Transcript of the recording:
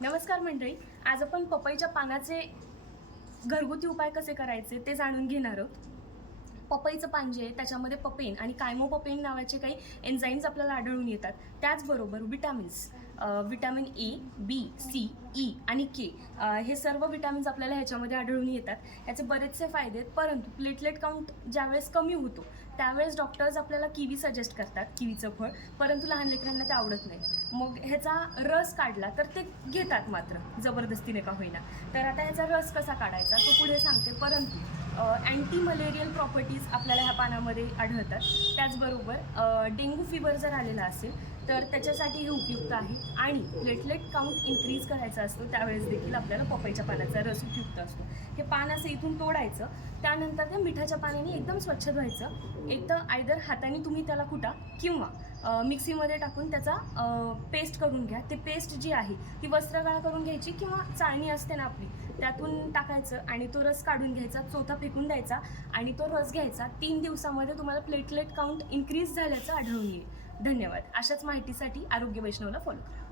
नमस्कार मंडळी, आज आपण पपईच्या पानाचे घरगुती उपाय कसे करायचे ते जाणून घेणार आहोत. पपईचं पान जे आहे त्याच्यामध्ये पपेन आणि कायमोपपेन नावाचे काही एन्झाईम्स आपल्याला आढळून येतात. त्याचबरोबर vitamin A, B, C, E आणि के हे सर्व विटॅमिन्स आपल्याला ह्याच्यामध्ये आढळून येतात. ह्याचे बरेचसे फायदे आहेत, परंतु प्लेटलेट काउंट ज्यावेळेस कमी होतो त्यावेळेस डॉक्टर्स आपल्याला किवी सजेस्ट करतात, किवीचं फळ, परंतु लहान लेकरांना ते आवडत नाही. मग ह्याचा रस काढला तर ते घेतात मात्र जबरदस्तीने का होईना. तर आता ह्याचा रस कसा काढायचा तो पुढे सांगते, परंतु अँटी मलेरियल प्रॉपर्टीज आपल्याला ह्या पानामध्ये आढळतात. त्याचबरोबर डेंग्यू फिवर जर आलेला असेल तर त्याच्यासाठी हे उपयुक्त आहे आणि प्लेटलेट काउंट इन्क्रीज करायचा असतो त्यावेळेस देखील आपल्याला पपईच्या पानाचा रस उपयुक्त असतो. हे पान असं इथून तोडायचं, त्यानंतर त्या मिठाच्या पाण्याने एकदम स्वच्छ धुवायचं. एक तर आयदर हाताने तुम्ही त्याला कुटा किंवा मिक्सीमध्ये टाकून त्याचा पेस्ट करून घ्या. ते पेस्ट जी आहे ती वस्त्रगाळ करून घ्यायची किंवा चाळणी असते ना आपली त्यातून टाकायचं आणि तो रस काढून घ्यायचा, चोथा फेकून द्यायचा आणि तो रस घ्यायचा. 3 दिवसामध्ये तुम्हाला प्लेटलेट काउंट इन्क्रीज झाल्याचं आढळून येईल. धन्यवाद. अशाच माहितीसाठी आरोग्य वैष्णवला फॉलो करा.